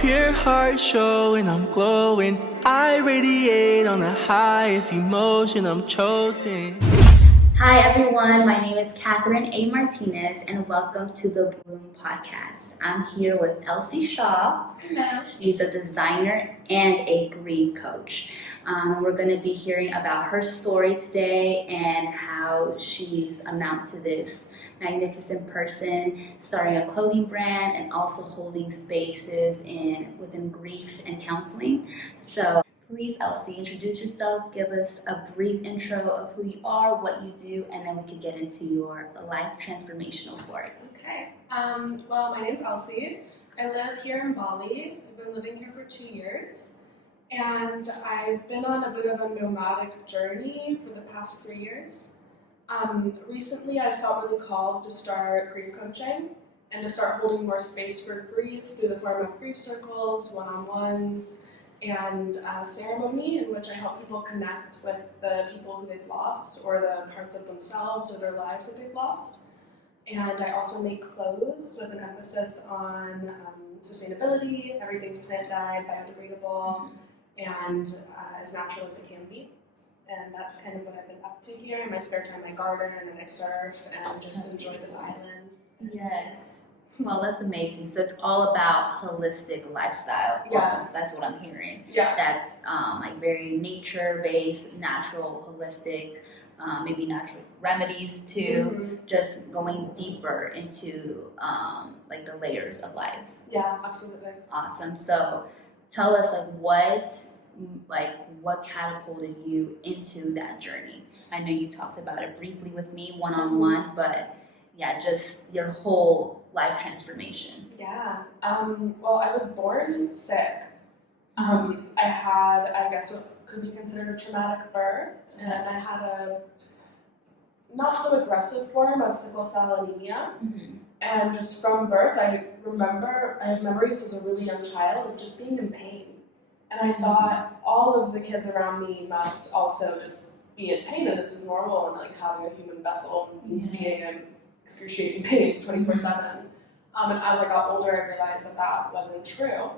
Pure heart showing, I'm glowing. I radiate on the highest emotion, I'm chosen. Hi everyone, my name is Catherine A. Martinez and welcome to the Bloom Podcast. I'm here with Elsie Shaw. Hello. She's a designer and a grief coach. We're going to be hearing about her story today and how she's amount to this magnificent person, starting a clothing brand and also holding spaces within grief and counseling. So please, Elsie, introduce yourself, give us a brief intro of who you are, what you do, and then we can get into your life transformational story. Okay. Well, my name's Elsie. I live here in Bali. I've been living here for 2 years. And I've been on a bit of a nomadic journey for the past 3 years. Recently, I felt really called to start grief coaching and to start holding more space for grief through the form of grief circles, one-on-ones, and a ceremony in which I help people connect with the people who they've lost or the parts of themselves or their lives that they've lost. And I also make clothes with an emphasis on sustainability. Everything's plant-dyed, biodegradable, and as natural as it can be. And that's kind of what I've been up to here. In my spare time, I garden and I surf and just enjoy this island. Yes. Well, that's amazing. So it's all about holistic lifestyle. Yeah. Almost. That's what I'm hearing. Yeah. That's like very nature-based, natural, holistic, maybe natural remedies too. Mm-hmm. Just going deeper into like the layers of life. Yeah, absolutely. Awesome. So tell us what catapulted you into that journey. I know you talked about it briefly with me one-on-one, but yeah, just your whole life transformation. Yeah. Well, I was born sick. I had, I guess, what could be considered a traumatic birth, and I had a not so aggressive form of sickle cell anemia. Mm-hmm. And just from birth, I have memories as a really young child of just being in pain. And I thought all of the kids around me must also just be in pain, and this is normal, and like having a human vessel means being in excruciating pain 24/7. And as I got older, I realized that that wasn't true.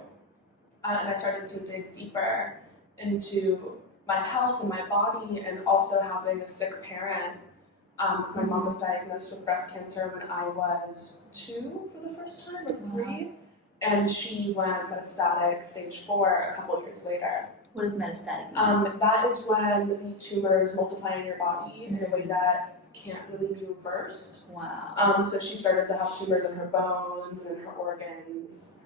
And I started to dig deeper into my health and my body, and also having a sick parent. Because my mom was diagnosed with breast cancer when I was 2 for the first time, or 3. And she went metastatic stage 4 a couple years later. What does metastatic mean? That is when the tumors multiply in your body in a way that can't really be reversed. Wow. So she started to have tumors in her bones and her organs.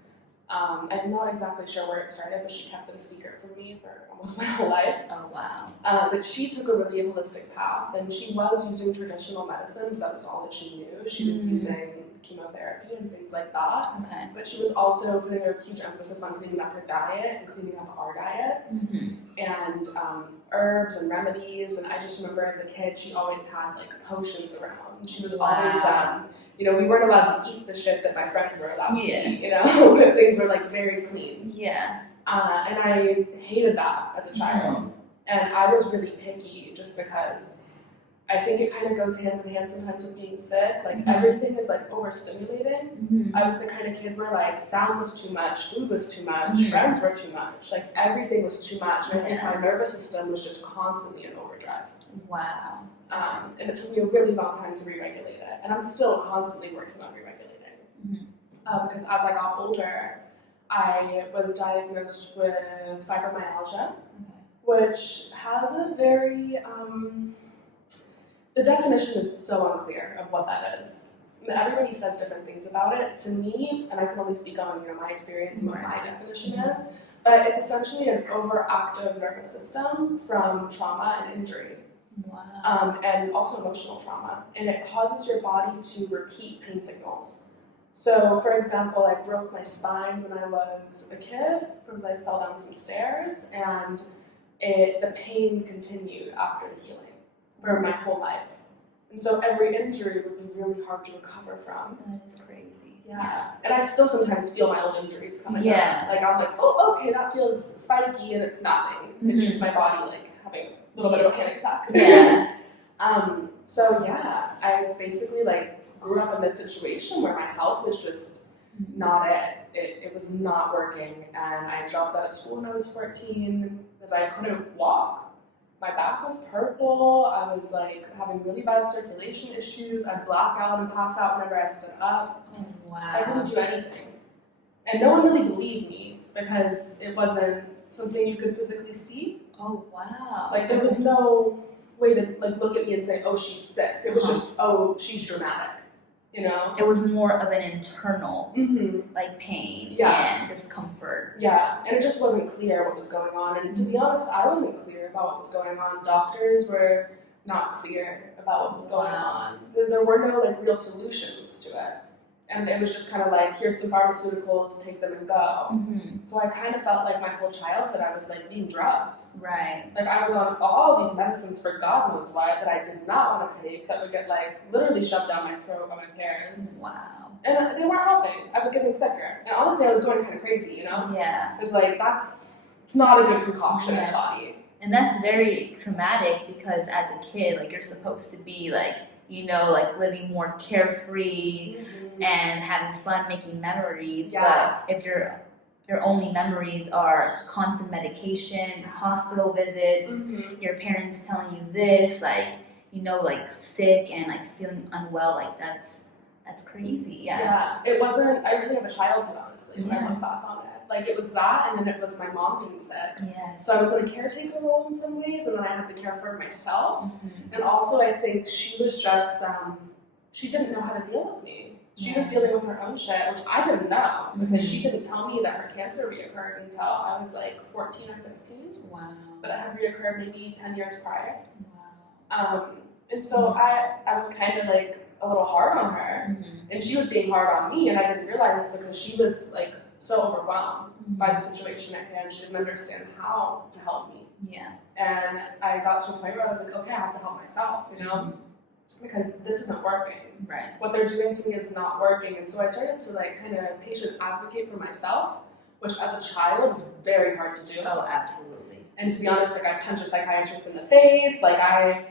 I'm not exactly sure where it started, but she kept it a secret from me for almost my whole life. Oh, wow. But she took a really holistic path, and she was using traditional medicines. That was all that she knew. She was using chemotherapy and things like that. Okay. But she was also putting a huge emphasis on cleaning up her diet and cleaning up our diets, and herbs and remedies. And I just remember as a kid, she always had like potions around. And she was always, we weren't allowed to eat the shit that my friends were allowed to eat, but things were like very clean. Yeah. And I hated that as a child. And I was really picky just because I think it kind of goes hand in hand sometimes with being sick. Like everything is like overstimulating. I was the kind of kid where like sound was too much, food was too much, friends were too much. Like everything was too much. And I think my nervous system was just constantly in overdrive. Wow. And it took me a really long time to re-regulate it. And I'm still constantly working on re-regulating. Because as I got older, I was diagnosed with fibromyalgia, which has a very, the definition is so unclear of what that is. Everybody says different things about it. To me, and I can only speak on my experience and what my definition is, but it's essentially an overactive nervous system from trauma and injury. Wow. And also emotional trauma. And it causes your body to repeat pain signals. So, for example, I broke my spine when I was a kid because I fell down some stairs, and the pain continued after the healing for my whole life. And so every injury would be really hard to recover from. That is crazy. Yeah. And I still sometimes feel my old injuries coming Yeah. up. Like I'm like, oh, okay, that feels spiky, and it's nothing. It's just my body like having a little bit of a panic attack. Yeah. So yeah, I basically like grew up in this situation where my health was just not it. It was not working, and I dropped out of school when I was 14 because I couldn't walk. My back was purple. I was like having really bad circulation issues. I'd black out and pass out whenever I stood up. Oh, wow. I couldn't do anything. And no one really believed me because it wasn't something you could physically see. Oh, wow. Like there was no way to like look at me and say, oh, she's sick. It was Uh-huh. just, oh, she's dramatic, you know? It was more of an internal, Mm-hmm. like, pain Yeah. and discomfort. Yeah, and it just wasn't clear what was going on. And to be honest, I wasn't clear about what was going on. Doctors were not clear about what was going Wow. on. There were no like real solutions to it. And it was just kind of like, here's some pharmaceuticals, take them and go. Mm-hmm. So I kind of felt like my whole childhood I was like being drugged. Right. Like I was on all these medicines for God knows what that I did not want to take that would get like literally shoved down my throat by my parents. Wow. And they weren't helping. I was getting sicker. And honestly, I was going kind of crazy, you know? Yeah. It's like, it's not a good concoction in Yeah. the body. And that's very traumatic because as a kid, like, you're supposed to be, like, you know, like, living more carefree and having fun, making memories. Yeah. But if your only memories are constant medication, hospital visits, Mhm. your parents telling you this, like, you know, like, sick and, like, feeling unwell, like, that's crazy. Yeah. It wasn't, I really have a childhood, honestly, when I Yeah. look back on it. Like, it was that, and then it was my mom being sick. Yes. So I was in a caretaker role in some ways, and then I had to care for her myself. Mhm. And also, I think she was just, she didn't know how to deal with me. She was Yeah. dealing with her own shit, which I didn't know because Mhm. she didn't tell me that her cancer reoccurred until I was like 14 or 15. Wow. But it had reoccurred maybe 10 years prior. Wow. And so I was kind of like a little hard on her, Mhm. and she was being hard on me, and I didn't realize it's because she was like so overwhelmed by the situation at hand. She didn't understand how to help me. Yeah. And I got to a point where I was like, okay, I have to help myself, you know, Mhm. because this isn't working. Right. What they're doing to me is not working. And so I started to like kind of patient advocate for myself, which as a child is very hard to do. Oh, absolutely. And to be honest, like I punched a psychiatrist in the face. Like I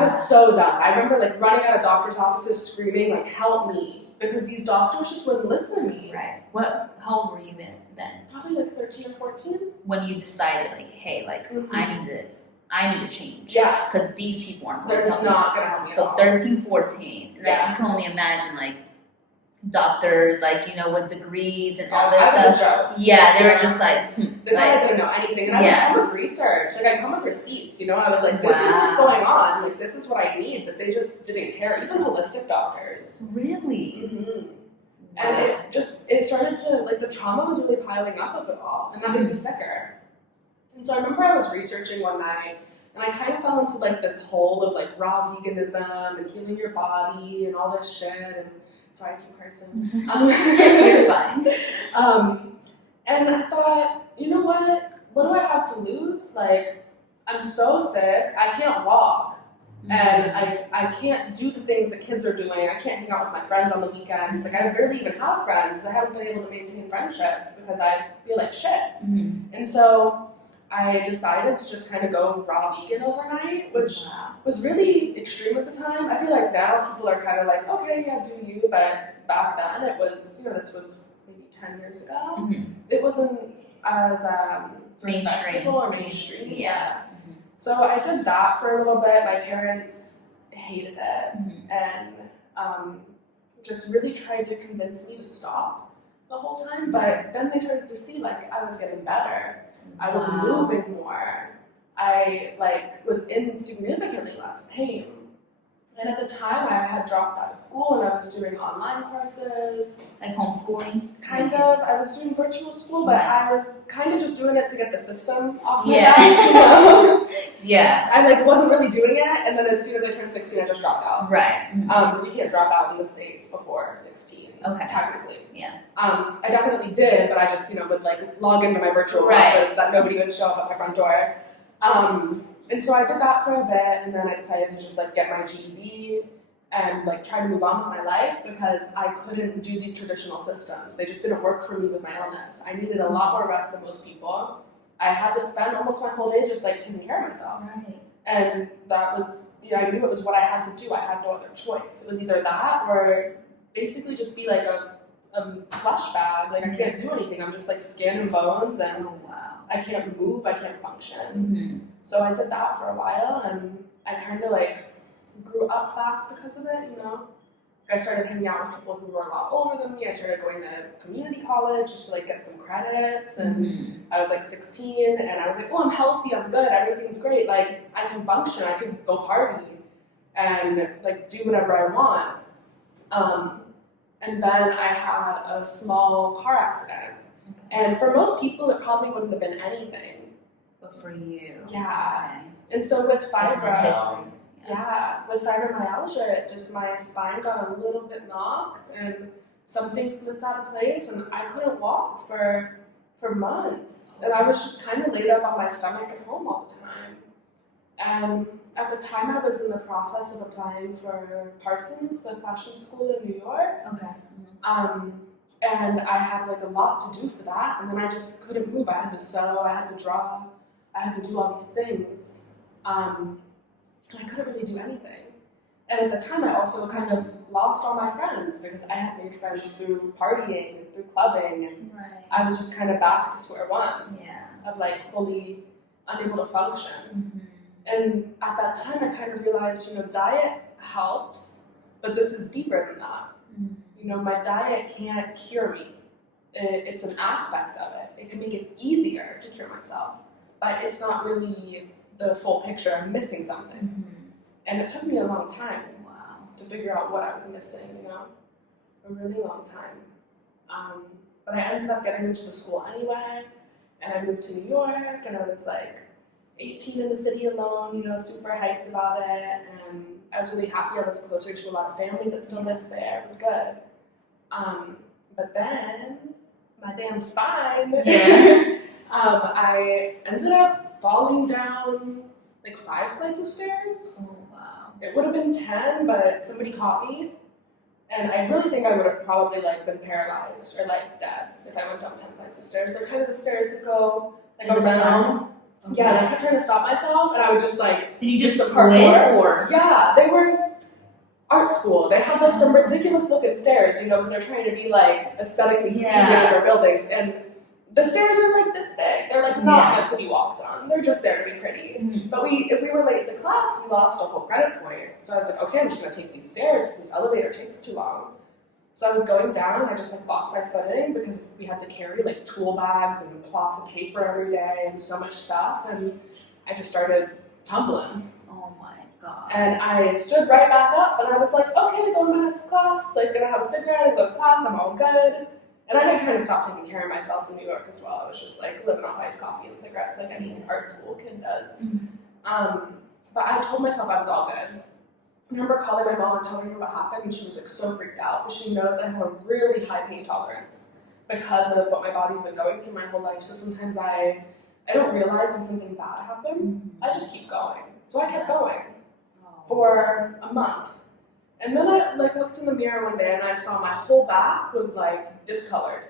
was so done. I remember like running out of doctors' offices screaming like, help me, because these doctors just wouldn't listen to me. Right. How old were you then? Probably like 13 or 14. When you decided, like, hey, like, Mhm. I need to change. Yeah. Because these people aren't going They're to help not going to help me me. at So all. 13, 14. And Yeah. like, you can only imagine, like, doctors, like, you know, with degrees and all this I was a stuff. joke. Yeah, they were just like, They thought I like, didn't know anything. And I Yeah. would come with research. Like, I'd come with receipts, you know? I was like, this is what's Wow. going on. Like, this is what I need. But they just didn't care. Even holistic doctors. really? Mm-hmm. And it started to, like, the trauma was really piling up of it all. And that made me sicker. And so I remember I was researching one night, and I kind of fell into, like, this hole of, like, raw veganism and healing your body and all this shit. And sorry, I keep cursing. You're fine. And I thought, you know what? What do I have to lose? Like, I'm so sick, I can't walk. And I can't do the things that kids are doing. I can't hang out with my friends on the weekends. Like, I barely even have friends. I haven't been able to maintain friendships because I feel like shit. Mhm. And so I decided to just kind of go raw vegan overnight, which Wow. was really extreme at the time. I feel like now people are kind of like, okay, yeah, do you. But back then it was, you know, this was maybe 10 years ago. Mhm. It wasn't as Mainstream. respectable or mainstream. Yeah. So I did that for a little bit. My parents hated it Mhm. and just really tried to convince me to stop the whole time. But then they started to see like I was getting better. I was Wow. moving more. I like was in significantly less pain. And at the time, I had dropped out of school and I was doing online courses. Like homeschooling? Kind of. I was doing virtual school, but I was kind of just doing it to get the system off my Yeah. back. You know? Yeah. I like wasn't really doing it, and then as soon as I turned 16, I just dropped out. Right. Mhm. Because you can't drop out in the States before 16, Okay. technically. Yeah. I definitely did, but I just, you know, would like log into my virtual Right. classes that nobody would show up at my front door. And so I did that for a bit, and then I decided to just like get my GED and like try to move on with my life because I couldn't do these traditional systems. They just didn't work for me with my illness. I needed a lot more rest than most people. I had to spend almost my whole day just like taking care of myself. Right. And that was, you know, I knew it was what I had to do. I had no other choice. It was either that or basically just be like a flesh bag. Like, I can't do anything. I'm just like skin and bones, and Oh, wow. I can't move. I can't function. Mm-hmm. So I did that for a while, and I kind of like grew up fast because of it, you know. I started hanging out with people who were a lot older than me. I started going to community college just to like get some credits, and I was like 16, and I was like, oh, I'm healthy, I'm good, everything's great. Like, I can function, I can go party, and like do whatever I want. And then I had a small car accident, and for most people, it probably wouldn't have been anything. But for you, Yeah. okay. And so with Based on fibro, history. yeah, with fibromyalgia, it just my spine got a little bit knocked and something slipped out of place, and I couldn't walk for months. And I was just kind of laid up on my stomach at home all the time. And at the time, I was in the process of applying for Parsons, the fashion school in New York. Okay. And I had like a lot to do for that, and then I just couldn't move. I had to sew, I had to draw, I had to do all these things. And I couldn't really do anything. And at the time, I also kind of lost all my friends because I had made friends through partying and through clubbing, and Right. I was just kind of back to square one Yeah. of like fully unable to function. Mm-hmm. And at that time, I kind of realized, you know, diet helps, but this is deeper than that. Mm-hmm. You know, my diet can't cure me. It's an aspect of it. It can make it easier to cure myself, but it's not really the full picture. I'm missing something. Mm-hmm. And it took me a long time Wow. to figure out what I was missing, you know, a really long time. But I ended up getting into the school anyway, and I moved to New York, and I was like 18 in the city alone, you know, super hyped about it, and I was really happy I was closer to a lot of family that still lives there. It was good. But then, my damn spine, Yeah. I ended up falling down like 5 flights of stairs. Oh, wow. It would have been 10, but somebody caught me. And I really think I would have probably like been paralyzed or like dead if I went down 10 flights of stairs. They're kind of the stairs that go like In the around. Okay. Yeah, and I kept trying to stop myself, and I would just like Did you just the slip parkour. or? Yeah, they were art school. They had like some ridiculous looking stairs, you know, because they're trying to be like aesthetically pleasing Yeah. in their buildings. And the stairs are like this big. They're like not meant to be walked on. They're just there to be pretty. Mhm. But if we were late to class, we lost a whole credit point. So I was like, okay, I'm just gonna take these stairs because this elevator takes too long. So I was going down, and I just like lost my footing because we had to carry like tool bags and plots of paper every day and so much stuff, and I just started tumbling. Oh my god. And I stood right back up, and I was like, okay, go to my next class, like gonna have a cigarette and go to class, I'm all good. And I had kind of stopped taking care of myself in New York as well. I was just like living off iced coffee and cigarettes like any art school kid does. But I told myself I was all good. I remember calling my mom and telling her what happened, and she was like so freaked out, but she knows I have a really high pain tolerance because of what my body's been going through my whole life. So sometimes I don't realize when something bad happened. I just keep going. So I kept going for a month. And then I like looked in the mirror one day, and I saw my whole back was like discolored.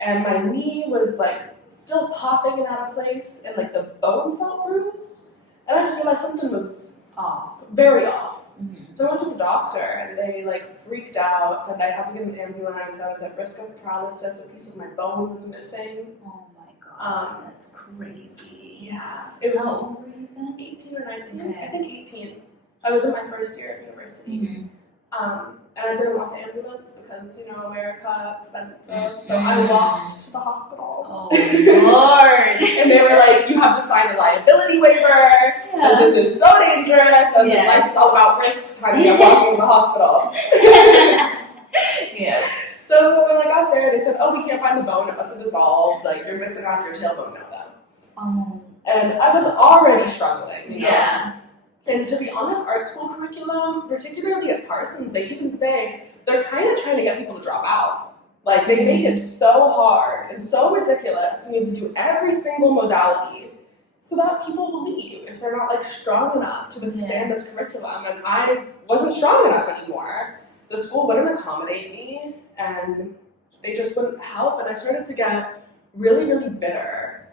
And my knee was like still popping and out of place, and like the bone felt bruised. And I just realized something was off. very off. Mm-hmm. So I went to the doctor, and they like freaked out, said I had to get an ambulance, I was at risk of paralysis, a piece of my bone was missing. Oh my god. That's crazy. Yeah. It was How old were you then? 18 or 19. Okay. I think 18. I was in my first year of university. Mm-hmm. And I didn't want the ambulance because, you know, America, expensive. So I walked to the hospital. Oh lord. And they were like, you have to sign a liability waiver because this is so dangerous. I was like, Yeah. life's all about risks, honey. I'm walking to the hospital. Yeah. So when I got there, they said, oh, we can't find the bone. It must have dissolved. Like, you're missing off your tailbone now, though. Oh. And I was already struggling, you know? Yeah. And to be honest, art school curriculum, particularly at Parsons, they even say they're kind of trying to get people to drop out. Like, they make it so hard and so ridiculous. You need to do every single modality so that people will leave if they're not, like, strong enough to withstand this curriculum. And I wasn't strong enough anymore. The school wouldn't accommodate me, and they just wouldn't help. And I started to get really, really bitter.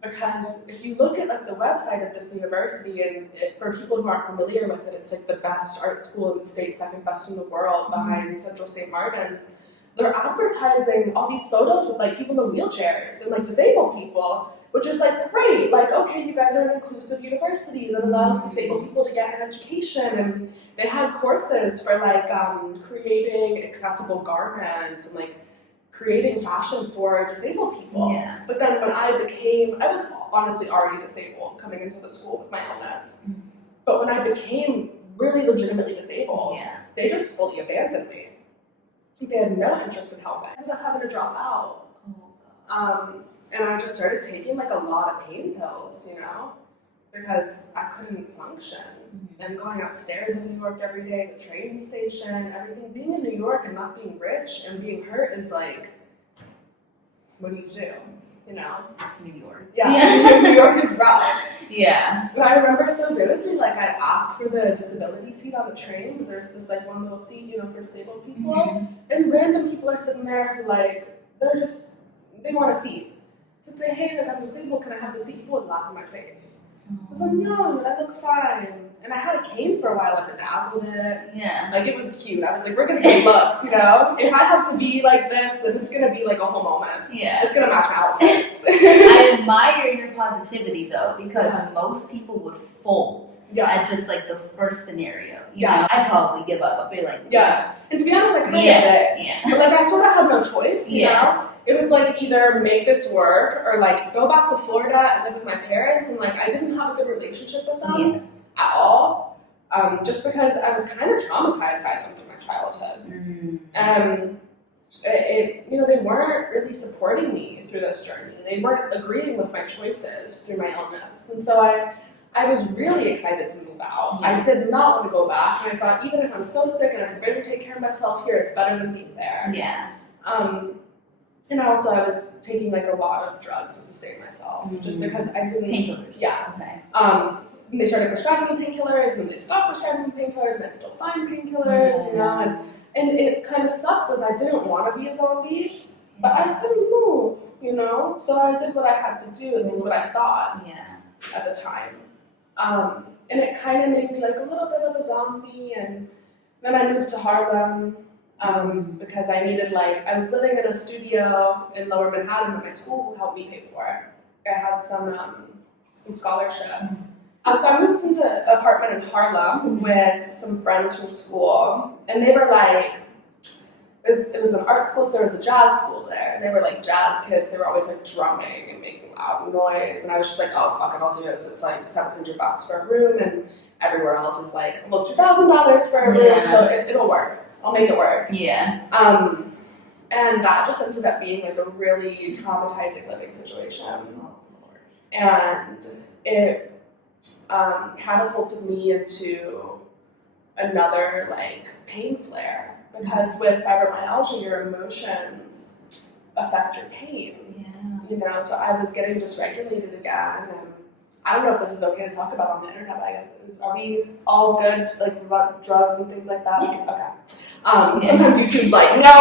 Because if you look at like the website of this university, and for people who aren't familiar with it, it's like the best art school in the state, second best in the world behind Central St. Martin's. they're advertising all these photos with like people in wheelchairs and like disabled people, which is like great. Like, okay, you guys are an inclusive university that allows disabled people to get an education, and they had courses for like creating accessible garments and like creating fashion for disabled people. Yeah. But then when I was honestly already disabled coming into the school with my illness. But when I became really legitimately disabled, Yeah. they just fully abandoned me. They had no interest in helping. I ended up having to drop out. And I just started taking like a lot of pain pills, you know, because I couldn't function. And going upstairs in New York every day, the train station, everything. Being in New York and not being rich and being hurt is like, what do you do? You know? It's New York. Yeah. New York is rough. Yeah. But I remember so vividly, like I'd ask for the disability seat on the train because there's this like one little seat, you know, for disabled people. And random people are sitting there who like, they want a seat. So I'd say, hey, like I'm disabled, can I have the seat? People would laugh in my face. I was like, no, I look fine. And I had a cane for a while, I bedazzled it. Yeah. Like it was cute. I was like, we're gonna get looks, you know? If I have to be like this, then it's gonna be like a whole moment. Yeah. It's gonna match my outfits. I admire your positivity though, because Yeah. most people would fold Yeah. at just like the first scenario. You Yeah. know, I'd probably give up. I'd be like, Yeah. And to be honest, I kind of Yeah. did. Yeah. But like I sort of had no choice, you Yeah. know? It was like either make this work or like go back to Florida and live with my parents, and like I didn't have a good relationship with them at all. Just because I was kind of traumatized by them through my childhood. You know, they weren't really supporting me through this journey. They weren't agreeing with my choices through my illness. And so I was really excited to move out. Yeah. I did not want to go back. And I thought, even if I'm so sick and I can barely take care of myself here, it's better than being there. Yeah. And also I was taking like a lot of drugs to sustain myself. Just because I didn't... Painkillers. Yeah. Okay. And they started prescribing me painkillers, and then they stopped prescribing me painkillers, and I'd still find painkillers, you know, and it kind of sucked because I didn't want to be a zombie, but I couldn't move, you know, so I did what I had to do, at least what I thought at the time. And it kind of made me like a little bit of a zombie, and then I moved to Harlem because I needed I was living in a studio in Lower Manhattan that my school helped me pay for. I had some scholarship. So I moved into an apartment in Harlem with some friends from school, and they were like, it was an art school, so there was a jazz school there, and they were like jazz kids. They were always like drumming and making loud noise, and I was just like, oh fuck it, I'll do it. So it's like $700 for a room, and everywhere else is like almost $2,000 for a room, so it'll work. I'll make it work. Yeah. And that just ended up being like a really traumatizing living situation. Oh, Lord. And it catapulted me into another pain flare, because with fibromyalgia your emotions affect your pain. You know, so I was getting dysregulated again, and I don't know if this is okay to talk about on the internet, but I guess, are we all's good about drugs and things like that? Okay. Sometimes YouTube's like, no.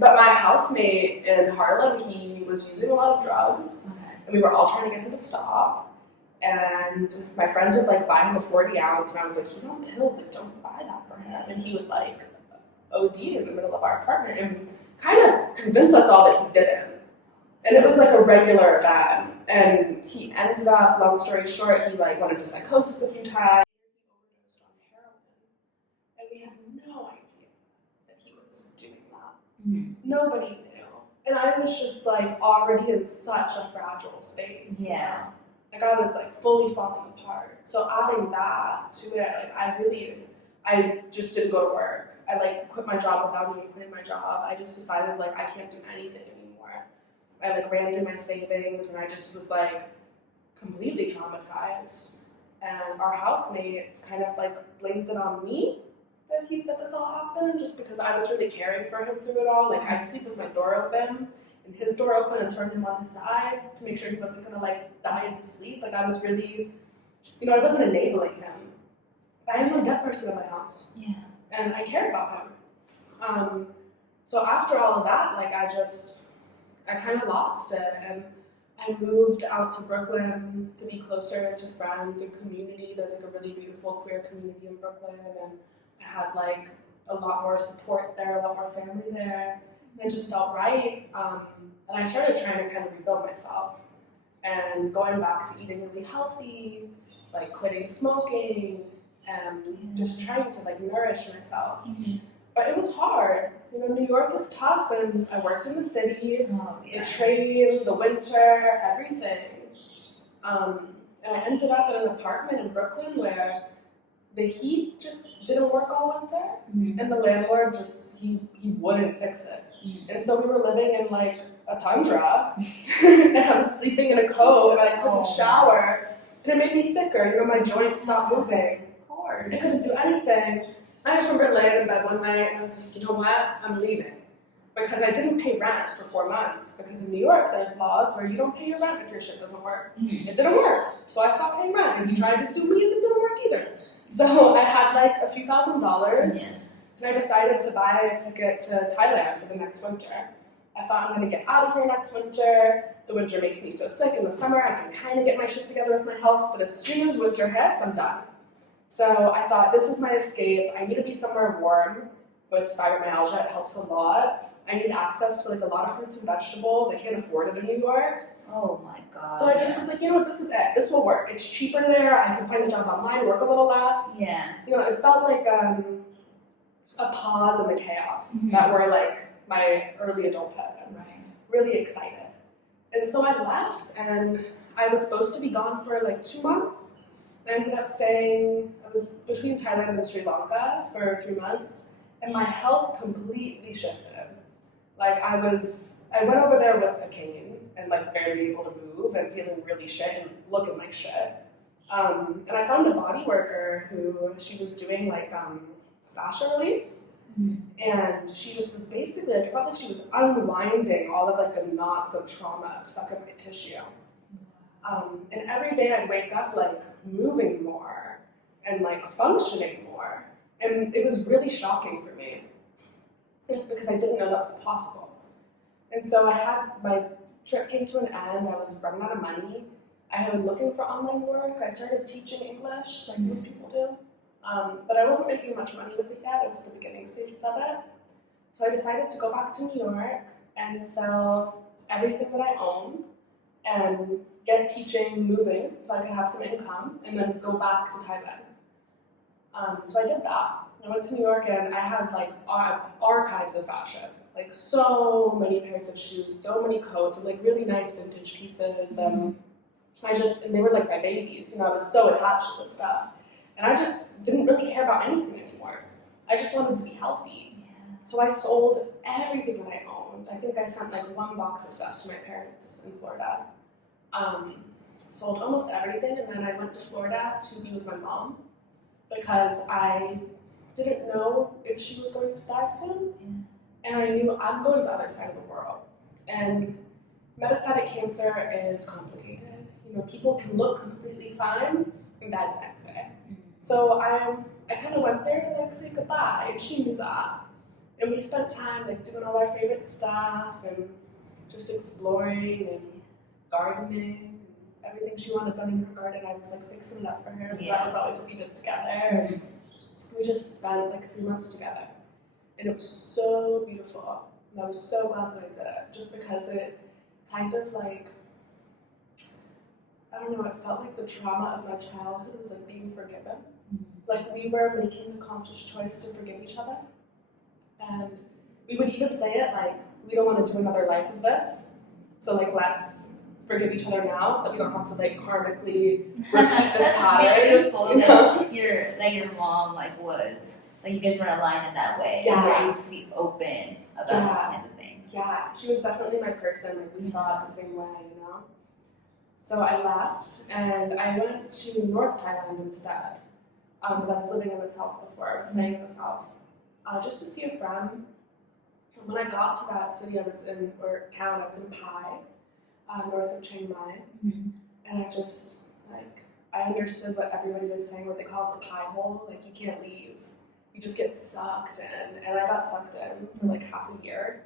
But my housemate in Harlem, he was using a lot of drugs. And we were all trying to get him to stop. And my friends would buy him a 40 ounce, and I was like, he's on pills, don't buy that for him. And he would OD in the middle of our apartment and kind of convince us all that he didn't. And it was a regular event. And he ended up, long story short, he went into psychosis a few times. He overdosed on heroin. And we had no idea that he was doing that. Nobody knew. And I was just already in such a fragile space. Yeah. I was fully falling apart. So adding that to it, I just didn't go to work. I quit my job without even quitting my job. I just decided I can't do anything anymore. I ran through my savings, and I just was completely traumatized. And our housemates kind of blamed it on me that this all happened, just because I was really caring for him through it all. I'd sleep with my door open and his door open and turn him on his side to make sure he wasn't gonna die in his sleep. I was really, I wasn't enabling him. I am a dead person in my house. Yeah. And I cared about him. So after all of that, I kind of lost it, and I moved out to Brooklyn to be closer to friends and community. There's a really beautiful queer community in Brooklyn, and I had a lot more support there, a lot more family there, and it just felt right. And I started trying to kind of rebuild myself and going back to eating really healthy, like quitting smoking, and just trying to like nourish myself. But it was hard. You know, New York is tough, and I worked in the city, the train, the winter, everything. And I ended up in an apartment in Brooklyn where the heat just didn't work all winter, and the landlord just, he wouldn't fix it. And so we were living in like a tundra, and I was sleeping in a coat, and I couldn't shower, and it made me sicker. You know, my joints stopped moving. Of course. I couldn't do anything. I just remember laying in bed one night, and I was like, you know what, I'm leaving. Because I didn't pay rent for 4 months, because in New York, there's laws where you don't pay your rent if your shit doesn't work. It didn't work, so I stopped paying rent, and he tried to sue me, and it didn't work either. So I had like a few $1,000s, and I decided to buy a ticket to Thailand for the next winter. I thought, I'm gonna get out of here next winter. The winter makes me so sick. In the summer, I can kind of get my shit together with my health, but as soon as winter hits, I'm done. So I thought, this is my escape. I need to be somewhere warm. With fibromyalgia, it helps a lot. I need access to like a lot of fruits and vegetables. I can't afford it in New York. Oh my god. So I just was like, you know what, this is it. This will work. It's cheaper there. I can find a job online, work a little less. Yeah. You know, it felt like a pause in the chaos that were like my early adulthood. I was really excited. And so I left, and I was supposed to be gone for like 2 months. I ended up staying, I was between Thailand and Sri Lanka for 3 months, and my health completely shifted. Like I went over there with a cane and like barely able to move and feeling really shit and looking like shit. And I found a body worker who, she was doing like fascia release. And she just was basically, like, I felt like she was unwinding all of like the knots of trauma stuck in my tissue. And every day I'd wake up like moving more and like functioning more. And it was really shocking for me. Just because I didn't know that was possible. And so my trip came to an end. I was running out of money. I had been looking for online work. I started teaching English like most people do. But I wasn't making much money with it yet. I was at the beginning stages of it. So I decided to go back to New York and sell everything that I own and get teaching moving so I could have some income and then go back to Thailand. So I did that. I went to New York and I had like archives of fashion, like so many pairs of shoes, so many coats, and like really nice vintage pieces. And they were like my babies. You know, I was so attached to this stuff. And I just didn't really care about anything anymore. I just wanted to be healthy. So I sold everything that I owned. I think I sent like 1 box of stuff to my parents in Florida. Sold almost everything, and then I went to Florida to be with my mom because I didn't know if she was going to die soon. And I knew I'm going to the other side of the world. And metastatic cancer is complicated. You know, people can look completely fine and die the next day. So I kind of went there to like say goodbye, and she knew that. And we spent time like doing all our favorite stuff and just exploring and gardening. Everything she wanted done in her garden, I was like fixing it up for her because that was always what we did together. We just spent like 3 months together, and it was so beautiful. And I was so glad that I did it, just because it kind of like, I don't know, it felt like the trauma of my childhood was like being forgiven. Like we were making the conscious choice to forgive each other. And we would even say it like, we don't want to do another life of this. So like, let's forgive each other now so that we don't have to like karmically repeat this pattern. Beautiful, you know? that your mom like was, like you guys were aligned in that way. Yeah. You were able to be open about these kinds of things. Yeah, she was definitely my person. Like we saw it the same way, you know? So I left and I went to North Thailand instead. Because I was living in the south before, I was staying in the south. Just to see a friend. So when I got to that city I was in, or town, I was in Pai, north of Chiang Mai. And I just, like, I understood what everybody was saying, what they call it the pie hole. Like, you can't leave. You just get sucked in. And I got sucked in for like half a year.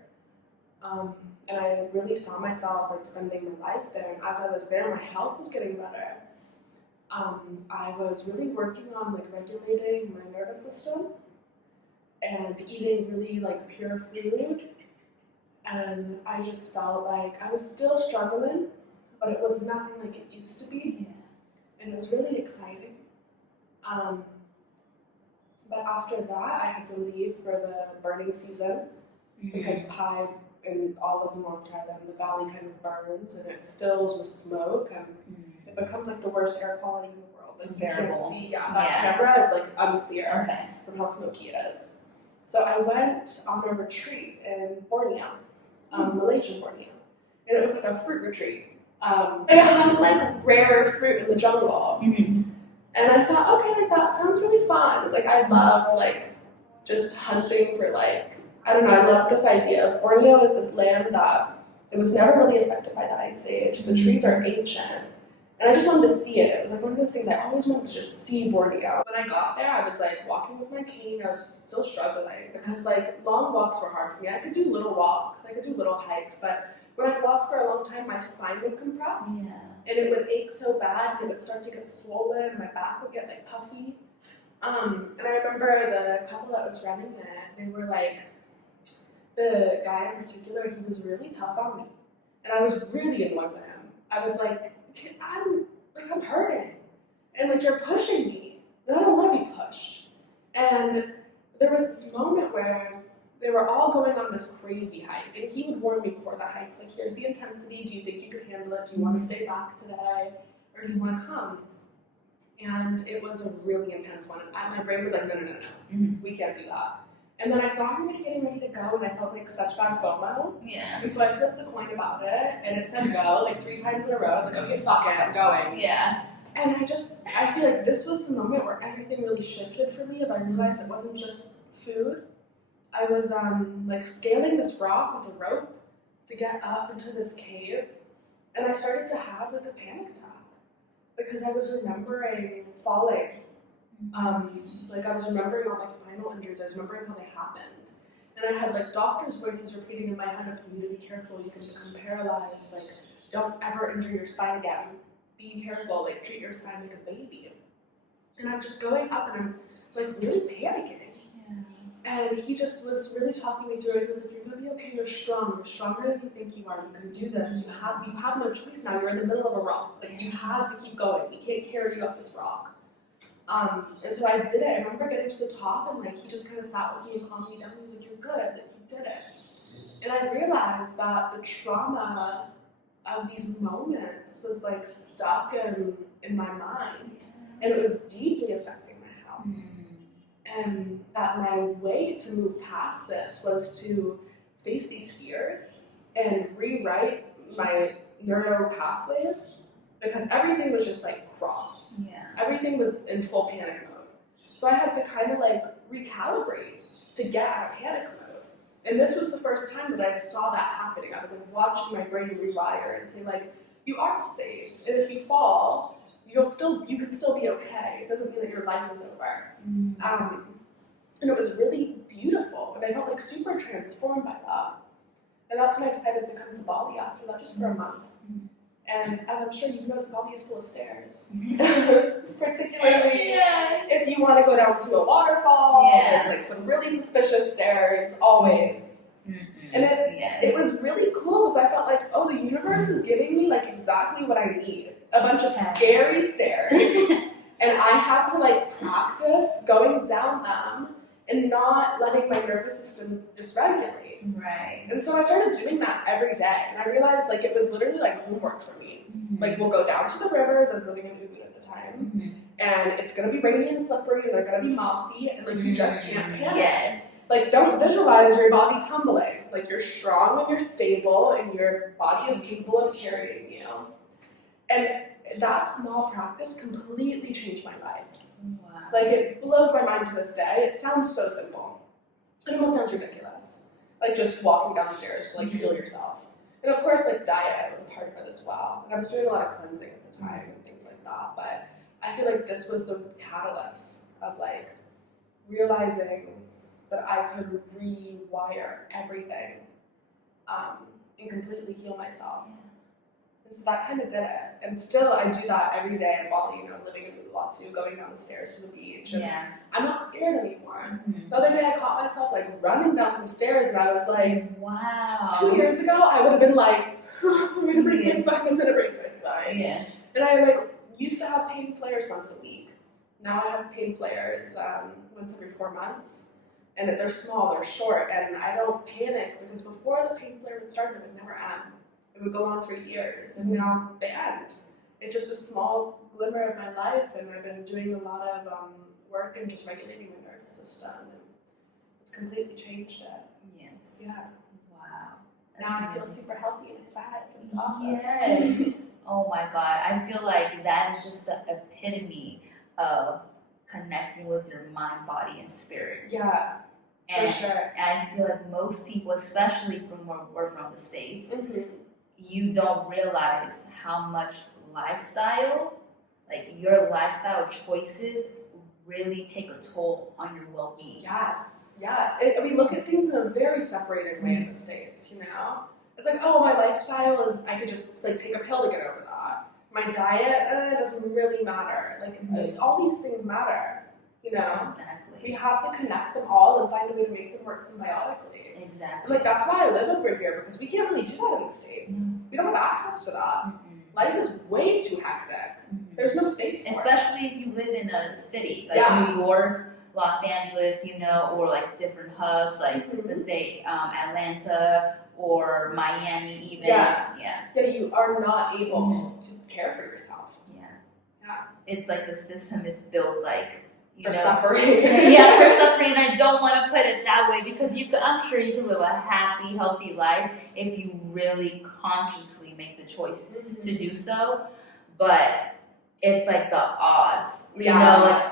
And I really saw myself like spending my life there. And as I was there, my health was getting better. I was really working on like regulating my nervous system. and eating really like pure food. And I just felt like I was still struggling, but it was nothing like it used to be. And it was really exciting. But after that, I had to leave for the burning season because Pi in all of North Thailand, the valley kind of burns and it fills with smoke and it becomes like the worst air quality in the world. Like you can't see, that camera is like unclear from how smoky it is. So I went on a retreat in Borneo, Malaysian Borneo, and it was like a fruit retreat. They hunt like rare fruit in the jungle. And I thought, okay, like that sounds really fun. Like I love like just hunting for like, I don't know, I love this idea of Borneo is this land that it was never really affected by the Ice Age. The trees are ancient. And I just wanted to see it. It was like one of those things I always wanted to just see Borneo. When I got there, I was like walking with my cane. I was still struggling because like long walks were hard for me. I could do little walks, I could do little hikes, but when I'd walk for a long time, my spine would compress. And it would ache so bad, and it would start to get swollen, my back would get like puffy. And I remember the couple that was running it, they were like, the guy in particular, he was really tough on me. And I was really annoyed with him. I was like, I'm hurting. And like, you're pushing me. And I don't want to be pushed. And there was this moment where they were all going on this crazy hike, and he would warn me before the hikes, like, here's the intensity, do you think you could handle it? Do you want to stay back today, or do you want to come? And it was a really intense one, and my brain was like, no, we can't do that. And then I saw everybody getting ready to go, and I felt like such bad FOMO. And so I flipped a coin about it, and it said go, like 3 times in a row. I was like, okay, fuck it, I'm going. And I feel like this was the moment where everything really shifted for me, and I realized it wasn't just food. I was like scaling this rock with a rope to get up into this cave, and I started to have like a panic attack because I was remembering falling. Like I was remembering all my spinal injuries, I was remembering how they happened. And I had like doctors' voices repeating in my head of you need to be careful, you can become paralyzed, like don't ever injure your spine again. Be careful, like treat your spine like a baby. And I'm just going up and I'm like really panicking. And he just was really talking me through it. He was like, you're gonna be okay, you're strong, you're stronger than you think you are, you can do this, you have no choice now, you're in the middle of a rock. Like you have to keep going, we can't carry you up this rock. And so I did it. I remember getting to the top and like he just kind of sat with me and calmed me down. He was like, you're good, like you did it. And I realized that the trauma of these moments was like stuck in my mind, and it was deeply affecting my health. And that my way to move past this was to face these fears and rewrite my neuro pathways, because everything was just like crossed. Everything was in full panic mode. So I had to kind of like recalibrate to get out of panic mode. And this was the first time that I saw that happening. I was like watching my brain rewire and say like, you are safe. And if you fall, you can still be okay. It doesn't mean that your life is over. And it was really beautiful. And I felt like super transformed by that. And that's when I decided to come to Bali after that, just for a month. And as I'm sure you've noticed, Bali is full of stairs. Particularly if you want to go down to a waterfall, there's like some really suspicious stairs, always. And it was really cool because I felt like, oh, the universe is giving me like exactly what I need. A bunch of scary stairs. And I have to like practice going down them and not letting my nervous system dysregulate. And so I started doing that every day, and I realized like it was literally like homework for me. Like we'll go down to the rivers. I was living in Ubud at the time, and it's gonna be rainy and slippery, and they're gonna be mossy, and like you just can't panic. Like don't visualize your body tumbling. Like you're strong and you're stable, and your body is capable of carrying you. And that small practice completely changed my life. Like it blows my mind to this day. It sounds so simple. It almost sounds ridiculous. Like just walking downstairs to like heal yourself. And of course like diet was a part of it as well. And I was doing a lot of cleansing at the time and things like that. But I feel like this was the catalyst of like realizing that I could rewire everything and completely heal myself. And so that kind of did it. And still, I do that every day in Bali, living in Uluwatu, going down the stairs to the beach. And Yeah. I'm not scared anymore. Mhm. The other day, I caught myself running down some stairs, and I was like, Wow. 2 years ago, I would have been like, I'm gonna break my spine, I'm gonna break my spine. Yeah. And I used to have pain flares once a week. Now I have pain flares once every 4 months. And they're small, they're short, and I don't panic because before the pain flare would start, it would never end. It would go on for years, and now they end. It's just a small glimmer of my life, and I've been doing a lot of work and just regulating my nervous system, and it's completely changed it. Yes. Yeah. Wow. Now I That's feel amazing. super healthy and fat, and it's awesome. Yes. Oh my God. I feel like that is just the epitome of connecting with your mind, body, and spirit. Yeah, And for sure. I feel like most people, especially from where we're from the States, Mm-hmm. you don't realize how much your lifestyle choices really take a toll on your well-being. Yes. We look at things in a very separated way in the States, It's like, oh, my lifestyle is, I could just take a pill to get over that. My diet, it doesn't really matter. All these things matter, Exactly. We have to connect them all and find a way to make them work symbiotically. Exactly. That's why I live over here, because we can't really do that in the States. We don't have access to that. Life is way too hectic. There's no space for it. Especially if you live in a city, Yeah. New York, Los Angeles, or different hubs, let's say Atlanta or Miami even. Yeah. Yeah. You are not able to care for yourself. Yeah. It's the system is built For suffering. Yeah, for suffering. And I don't want to put it that way because I'm sure you can live a happy, healthy life if you really consciously make the choice to do so. But it's the odds,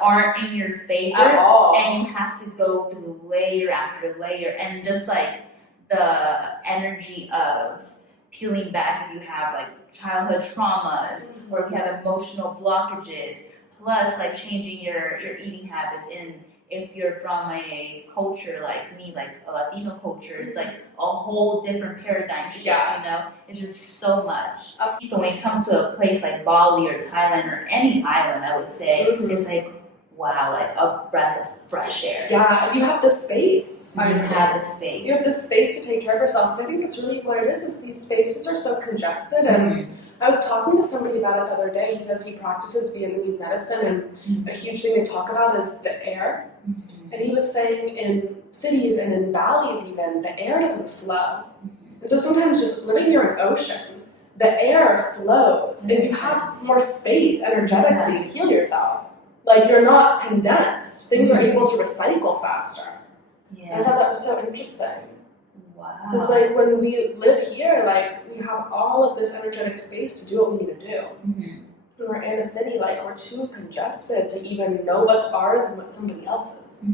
aren't in your favor, At all. and you have to go through layer after layer, and just the energy of peeling back if you have childhood traumas or if you have emotional blockages, plus changing your eating habits. And if you're from a culture like me, a Latino culture, it's a whole different paradigm shift. It's just so much. Absolutely. So when you come to a place like Bali or Thailand or any island, I would say it's wow, a breath of fresh air. Yeah, and you have the space. You have the space. You have the space to take care of yourself. Because I think that's really what it is these spaces are so congested. And I was talking to somebody about it the other day. He says he practices Vietnamese medicine, and a huge thing they talk about is the air. And he was saying in cities and in valleys even, the air doesn't flow. And so sometimes just living near an ocean, the air flows, and you have more space energetically to heal yourself. You're not condensed. Things are able to recycle faster. Yeah. And I thought that was so interesting. Wow. It's when we live here, we have all of this energetic space to do what we need to do. When we're in a city, we're too congested to even know what's ours and what's somebody else's.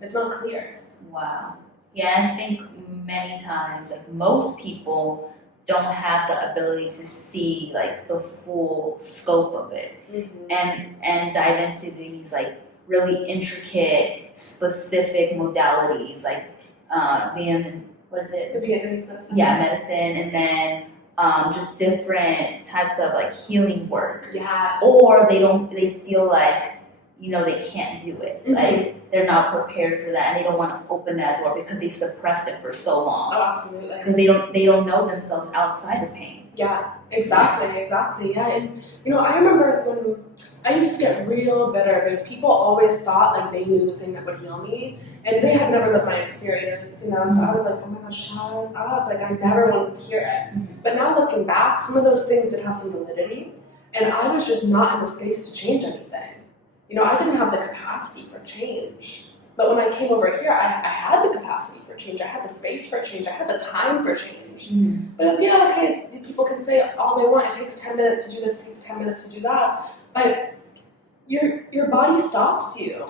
It's not clear. Wow. Yeah, I think many times, most people don't have the ability to see the full scope of it and dive into these really intricate, specific modalities what is it? The Vietnamese medicine. Yeah, medicine, and then just different types of healing work. Yes. Or they feel they can't do it. They're not prepared for that, and they don't want to open that door because they've suppressed it for so long. Oh, absolutely. Because they don't know themselves outside of pain. Yeah, exactly. Yeah, and I remember when I used to get real bitter because people always thought they knew the thing that would heal me, and they had never lived my experience, So I was like, oh my gosh, shut up! I never wanted to hear it. But now looking back, some of those things did have some validity, and I was just not in the space to change anything. I didn't have the capacity for change. But when I came over here, I had the capacity for change. I had the space for change. I had the time for change. But people can say all they want. It takes 10 minutes to do this. It takes 10 minutes to do that. But your body stops you.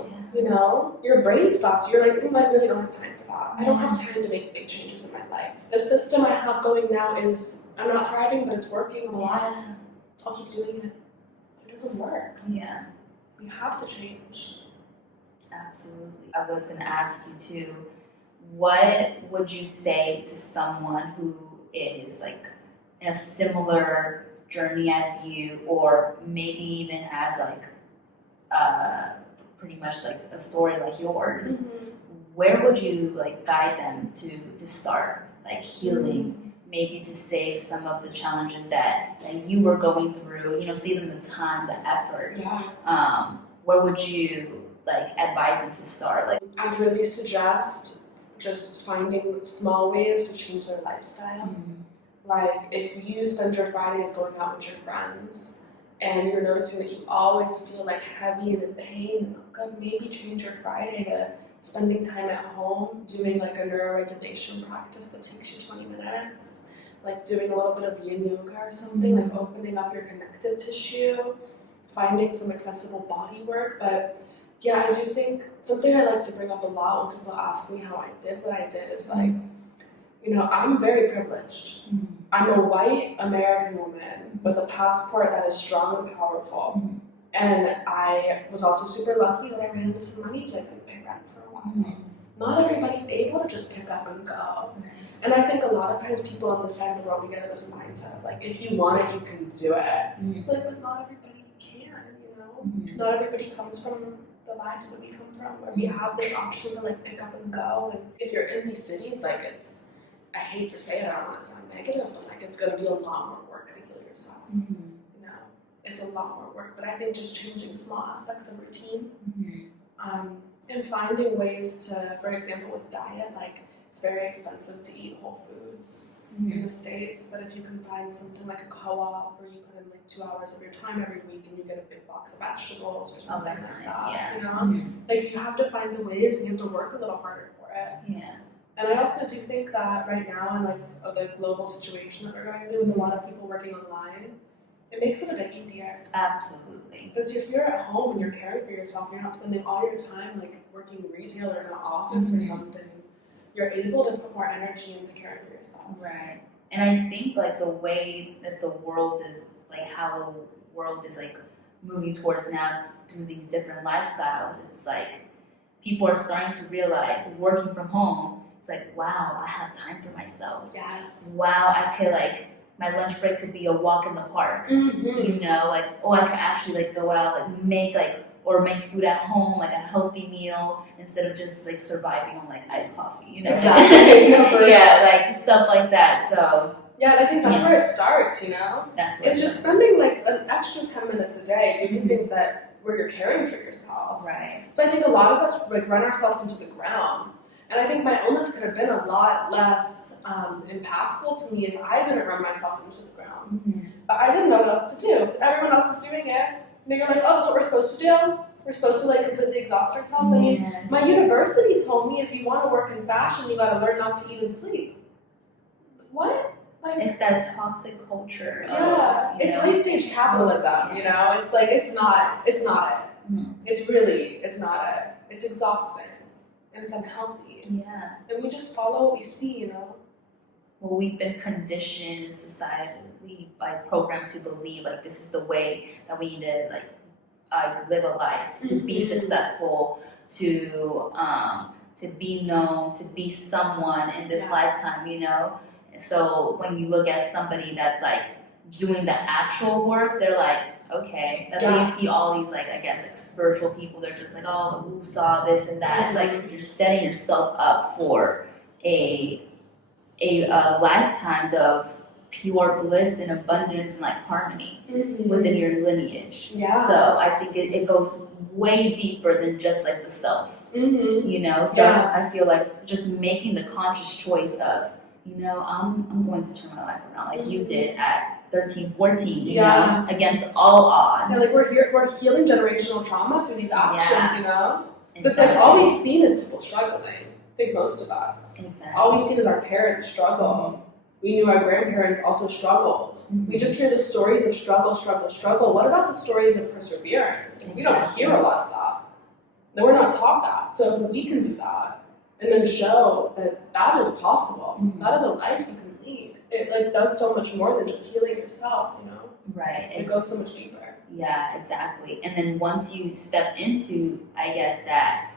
Your brain stops you. You're I really don't have time for that. I don't have time to make big changes in my life. The system I have going now is I'm not thriving, but it's working. I'm alive. I'll keep doing it. It doesn't work. Yeah. We have to change. Absolutely. I was going to ask you too, what would you say to someone who is in a similar journey as you, or maybe even has like pretty much like a story like yours, where would you like guide them to start like healing, maybe to save some of the challenges that you were going through, save them the time, the effort? Where would you like advise them to start? Like, I'd really suggest just finding small ways to change their lifestyle. Like if you spend your Fridays going out with your friends and you're noticing that you always feel like heavy and in pain and not good, maybe change your Friday to spending time at home doing like a neuroregulation practice that takes you 20 minutes, like doing a little bit of yin yoga or something, like opening up your connective tissue, finding some accessible body work. But yeah, I do think something I like to bring up a lot when people ask me how I did what I did is like, I'm very privileged. I'm a white American woman with a passport that is strong and powerful. And I was also super lucky that I ran into some money because I didn't pay rent for a while. Not everybody's able to just pick up and go. And I think a lot of times people on this side of the world, we get into this mindset of like, if you want it, you can do it. It's like, but not everybody can, Not everybody comes from the lives that we come from, where we have this option to like pick up and go. And if you're in these cities, like I hate to say it, I don't want to sound negative, but like it's going to be a lot more work to heal yourself. It's a lot more work. But I think just changing small aspects of routine, and finding ways to, for example, with diet, like it's very expensive to eat whole foods in the States, but if you can find something like a co-op where you put in like 2 hours of your time every week and you get a big box of vegetables or something like that, like you have to find the ways and you have to work a little harder for it. And I also do think that right now in like the global situation that we're going through with a lot of people working online, it makes it a bit easier. Absolutely. Because if you're at home and you're caring for yourself, you're not spending all your time like working retail or in an office or something, you're able to put more energy into caring for yourself. Right. And I think like the way that the world is, like how the world is like moving towards now through these different lifestyles, it's like people are starting to realize working from home, it's like, wow, I have time for myself. Yes. Wow, I could like, my lunch break could be a walk in the park. Like, oh, I could actually like go out, like make food at home, like a healthy meal, instead of just like surviving on like iced coffee, Exactly. Like stuff like that. So yeah, and I think that's where it starts, That's where it's just spending like an extra 10 minutes a day doing things where you're caring for yourself. Right. So I think a lot of us like run ourselves into the ground. And I think my illness could have been a lot less impactful to me if I didn't run myself into the ground. But I didn't know what else to do. Everyone else is doing it. You're like, oh, that's what we're supposed to do. We're supposed to like completely exhaust ourselves. I mean, my university told me if you want to work in fashion, you got to learn not to eat and sleep. What? Like, it's that toxic culture. It's late stage capitalism. It's like it's not it. It's not it. It's exhausting and it's unhealthy. And we just follow what we see. Well, we've been conditioned societally by programmed to believe like this is the way that we need to like live a life, to be successful, to be known, to be someone in this lifetime, So when you look at somebody that's like doing the actual work, they're like, okay, that's why you see all these like, I guess, like spiritual people. They're just like, oh, who saw this and that. It's like you're setting yourself up for a lifetime of pure bliss and abundance and like harmony within your lineage. So I think it goes way deeper than just like the self. So I feel like just making the conscious choice of, I'm going to turn my life around like you did at 13, 14, you know, against all odds. Yeah, like we're healing generational trauma through these actions, So it's like Exactly. all we've seen is people struggling. I think most of us. Exactly. All we've seen is our parents struggle. We knew our grandparents also struggled. We just hear the stories of struggle. What about the stories of perseverance? We don't hear a lot of that. No, we're not taught that. So if we can do that and then show that that is possible, that is a life you can lead. It like does so much more than just healing yourself, Right. It goes so much deeper. Yeah, exactly. And then once you step into, I guess, that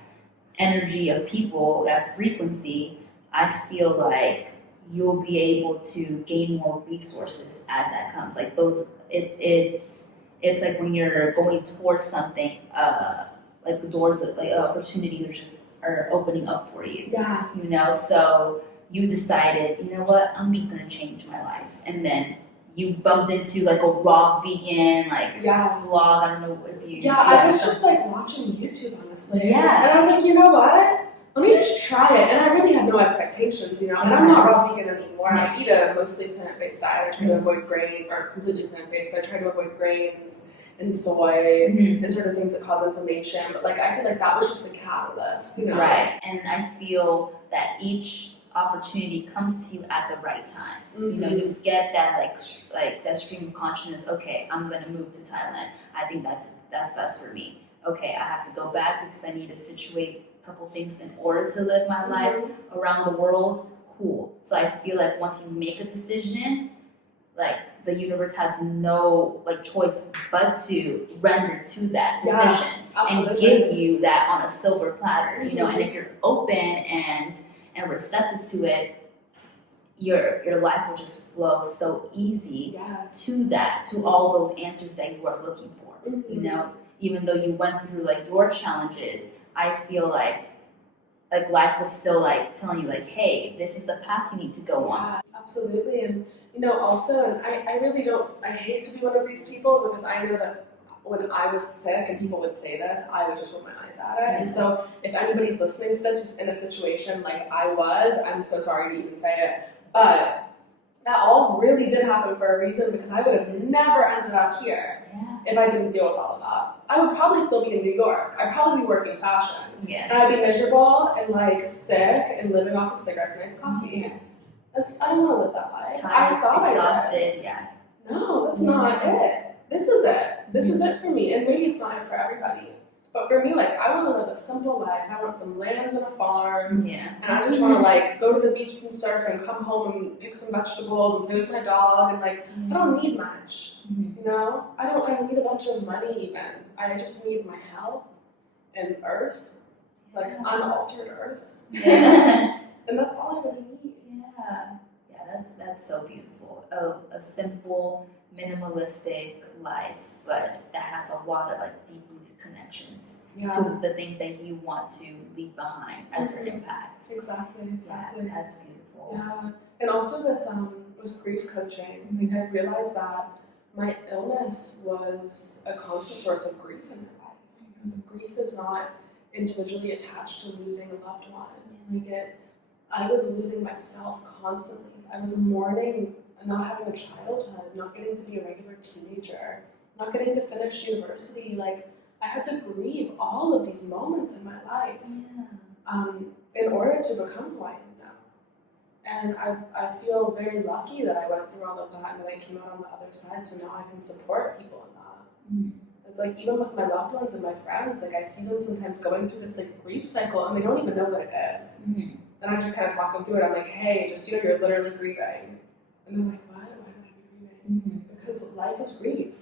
energy of people, that frequency, I feel like you'll be able to gain more resources as that comes. Like those, it's like when you're going towards something, like the doors, like opportunities are opening up for you. Yes. You know, so you decided, you know what, I'm just gonna change my life, and then you bumped into like a raw vegan like Yeah. blog. I don't know if you. Yeah, I was just like watching YouTube, honestly. Yeah. And I was like, you know what? Let me just try it. And I really had no expectations, you know. And I'm not raw vegan anymore. I eat a mostly plant-based diet. I try to avoid grain, or completely plant-based, but I try to avoid grains and soy and certain things that cause inflammation. But like, I feel like that was just a catalyst, you know. Right. And I feel that each opportunity comes to you at the right time. You know, you get that like that stream of consciousness. Okay, I'm gonna move to Thailand. I think that's best for me. Okay, I have to go back because I need to situate a couple things in order to live my life around the world. Cool. So I feel like once you make a decision, like the universe has no like choice but to render to that decision and give you that on a silver platter. You know, and if you're open and receptive to it, your life will just flow so easy to all those answers that you are looking for. You know, even though you went through like your challenges, I feel like life was still like telling you like, hey, this is the path you need to go on. Absolutely. And you know, also, and I really don't, I hate to be one of these people because I know that when I was sick and people would say this, I would just roll my eyes at it. And so if anybody's listening to this who's in a situation like I was, I'm so sorry to even say it, but that all really did happen for a reason, because I would have never ended up here if I didn't deal with all of that. I would probably still be in New York. I'd probably be working fashion. And I'd be miserable and like sick and living off of cigarettes and iced coffee. I don't want to live that life. I thought exhausted, I did. No, that's not it. This is it. This is it for me. And maybe it's not it for everybody. But for me, like, I want to live a simple life. I want some land and a farm. And I just want to, like, go to the beach and surf and come home and pick some vegetables and play with my dog. And, like, I don't need much. You know? I don't need a bunch of money even. I just need my health and earth. Like, unaltered earth. And that's all I really need. Yeah, that's so beautiful. A simple, minimalistic life, but that has a lot of like deep-rooted connections to the things that you want to leave behind as your impact. Exactly. Yeah, that's beautiful. Yeah, and also with grief coaching, like I realized that my illness was a constant source of grief in my life. The grief is not individually attached to losing a loved one. I was losing myself constantly. I was mourning not having a childhood, not getting to be a regular teenager, not getting to finish university. Like, I had to grieve all of these moments in my life in order to become who I am now. And I feel very lucky that I went through all of that and that I came out on the other side, so now I can support people in that. It's like, even with my loved ones and my friends, like I see them sometimes going through this like grief cycle and they don't even know what it is. And I just kind of talk them through it. I'm like, hey, just so you know, you're literally grieving. And they're like, what? Why would I be grieving? Because life is grief.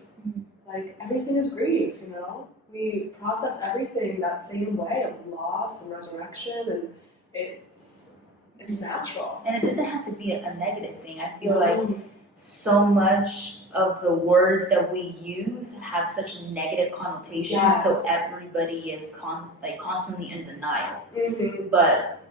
Like, everything is grief, you know? We process everything that same way of loss and resurrection, and it's natural. And it doesn't have to be a negative thing. I feel like so much of the words that we use have such negative connotations, so everybody is constantly in denial. But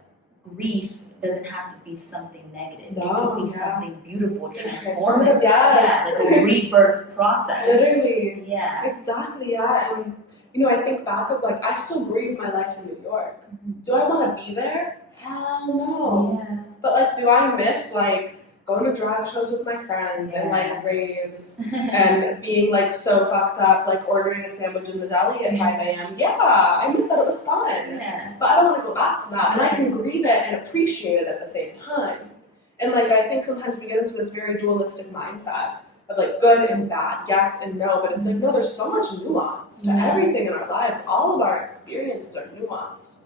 grief doesn't have to be something negative. It could be something beautiful, transformative. Like a rebirth process. Literally. Exactly, And, you know, I think back of, like, I still grieve my life in New York. Do I want to be there? Hell no. But, like, do I miss, like, going to drag shows with my friends and, like, raves and being, like, so fucked up, like, ordering a sandwich in the deli at 5 a.m.? Yeah, I miss that. It was fun. But I don't want to go back to that. And I can grieve it and appreciate it at the same time. And, like, I think sometimes we get into this very dualistic mindset of, like, good and bad, yes and no. But it's like, no, there's so much nuance to everything in our lives. All of our experiences are nuanced.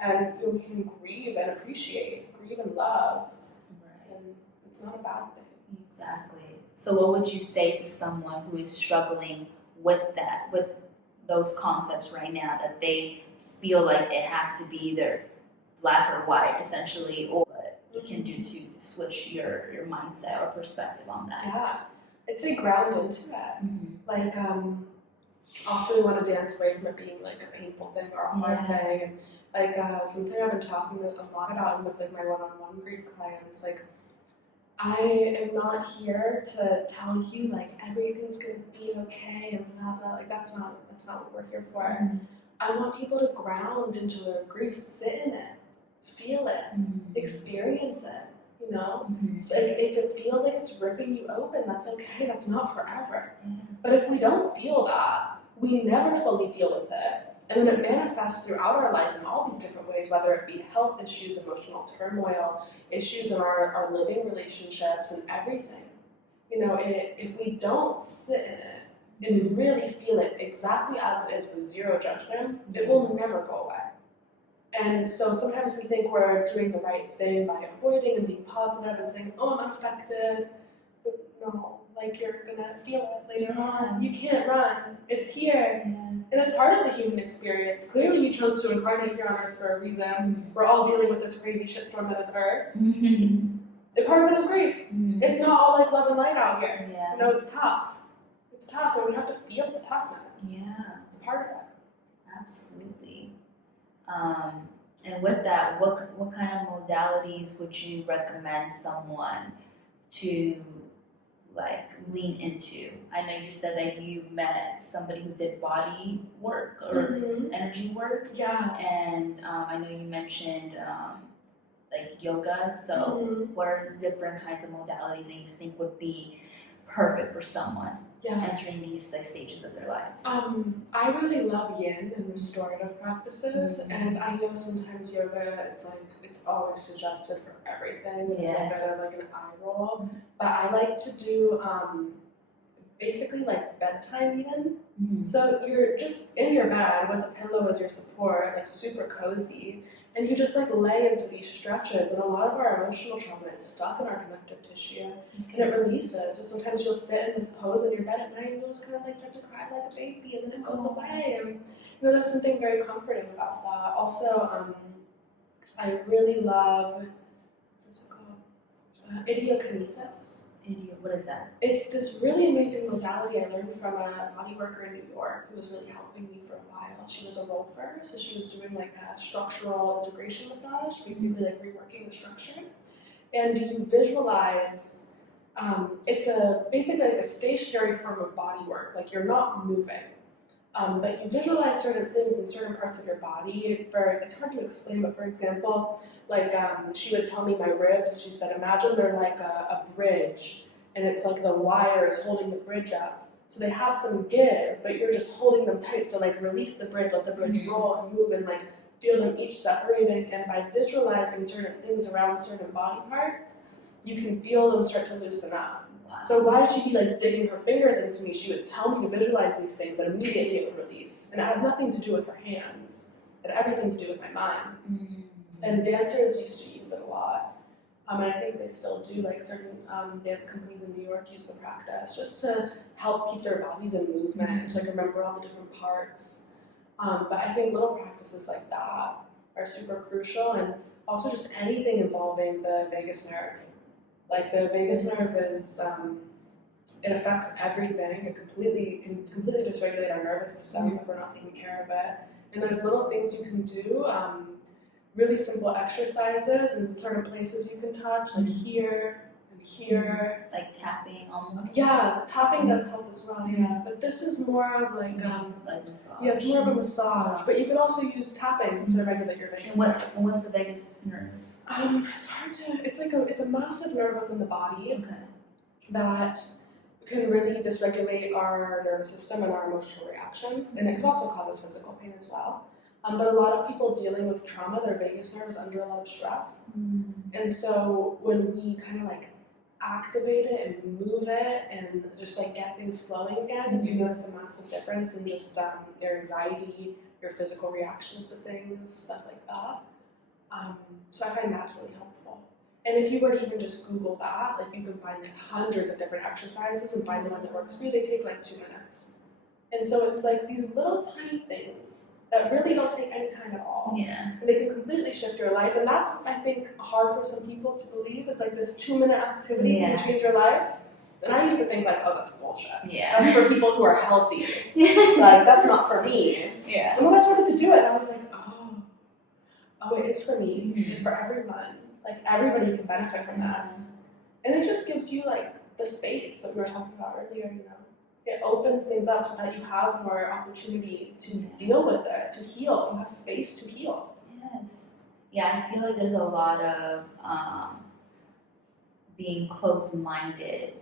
And, you know, we can grieve and appreciate, grieve and love. And it's not a bad thing. Exactly. So what would you say to someone who is struggling with those concepts right now, that they feel like it has to be either black or white, essentially, or you can do to switch your mindset or perspective on that. Yeah, I'd say ground into it. Mhm. Like, often we want to dance away from it being like a painful thing or a hard thing. And like something I've been talking a lot about and with like my one-on-one grief clients, like I am not here to tell you like everything's gonna be okay and blah blah. Like that's not what we're here for. Mhm. I want people to ground into their grief, sit in it, feel it, experience it. You know, Mhm. like if it feels like it's ripping you open, that's okay. That's not forever. Yeah. But if we don't feel that, we never fully deal with it. And then it manifests throughout our life in all these different ways, whether it be health issues, emotional turmoil, issues in our living relationships, and everything. You know, if we don't sit in it and really feel it exactly as it is with zero judgment, it will never go away. And so sometimes we think we're doing the right thing by avoiding and being positive and saying, oh, I'm unaffected. But no, like you're gonna feel it later on. You can't run. It's here. And it's part of the human experience. Clearly we chose to incarnate here on Earth for a reason. We're all dealing with this crazy shitstorm that is Earth. Mhm. And part of it is grief. Mhm. It's not all like love and light out here. Yeah. You know, it's tough. It's tough and we have to feel the toughness. Yeah. It's part of it. Absolutely. And with that, what kind of modalities would you recommend someone to like lean into? I know you said that you met somebody who did body work or energy work, Yeah. and I know you mentioned like yoga. So, what are the different kinds of modalities that you think would be perfect for someone Yeah. entering these like stages of their lives? I really love yin and restorative practices, and I know sometimes yoga, it's like it's always suggested for everything. And it's a bit of like an eye roll, but I like to do basically like bedtime yin. Mhm. So you're just in your bed with a pillow as your support, like super cozy, and you just like lay into these stretches. And a lot of our emotional trauma is stuck in our connective tissue. And it releases. So sometimes you'll sit in this pose in your bed at night and you'll just kind of like start to cry like a baby and then it goes away. And you know, there's something very comforting about that. Also, I really love, what's it called? Idiokinesis. What is that? It's this really amazing modality I learned from a body worker in New York who was really helping me for a while. She was a rolfer, so she was doing like a structural integration massage, basically like reworking the structure. And you visualize, it's basically like a stationary form of body work, like you're not moving. But you visualize certain things in certain parts of your body. It's hard to explain, but for example, like she would tell me my ribs, she said, imagine they're like a bridge, and it's like the wires holding the bridge up. So they have some give, but you're just holding them tight, so like release the bridge, let the bridge roll and move, and like feel them each separating, and by visualizing certain things around certain body parts, you can feel them start to loosen up. Wow. So why she'd be like digging her fingers into me, she would tell me to visualize these things and immediately it would release. And it had nothing to do with her hands, it had everything to do with my mind. Mm-hmm. And dancers used to use it a lot. And I think they still do, like certain dance companies in New York use the practice just to help keep their bodies in movement, to like remember all the different parts. But I think little practices like that are super crucial, and also just anything involving the vagus nerve. Like the vagus nerve is, it affects everything. It can completely dysregulate our nervous system if we're not taking care of it. And there's little things you can do, really simple exercises in certain places you can touch, like here and here. Like tapping almost? Yeah, tapping does help as well, yeah. But this is more of like, like massage. yeah, it's more of a massage. But you can also use tapping to regulate your vagus nerve. And what's the vagus nerve? It's hard to, it's a massive nerve within the body Okay. that can really dysregulate our nervous system and our emotional reactions, and it could also cause us physical pain as well. But a lot of people dealing with trauma, their vagus nerve is under a lot of stress. And so when we kind of like activate it and move it and just like get things flowing again, you notice a massive difference in just your anxiety, your physical reactions to things, stuff like that. So I find that's really helpful. And if you were to even just Google that, like you can find like hundreds of different exercises and find the one that works for you. They take like 2 minutes. And so it's like these little tiny things that really don't take any time at all. Yeah. And they can completely shift your life. And that's, I think, hard for some people to believe. Is like this 2-minute activity Yeah. can change your life. And I used to think like, oh, that's bullshit. Yeah. That's for people who are healthy. Like, that's not for me. Yeah. And when I started to do it, I was like, oh, it is for me. Mhm. It's for everyone. Like, everybody can benefit from this. And it just gives you like the space that we were talking about earlier, you know. It opens things up so that you have more opportunity to deal with it, to heal. You have space to heal. Yes. Yeah, I feel like there's a lot of being close-minded,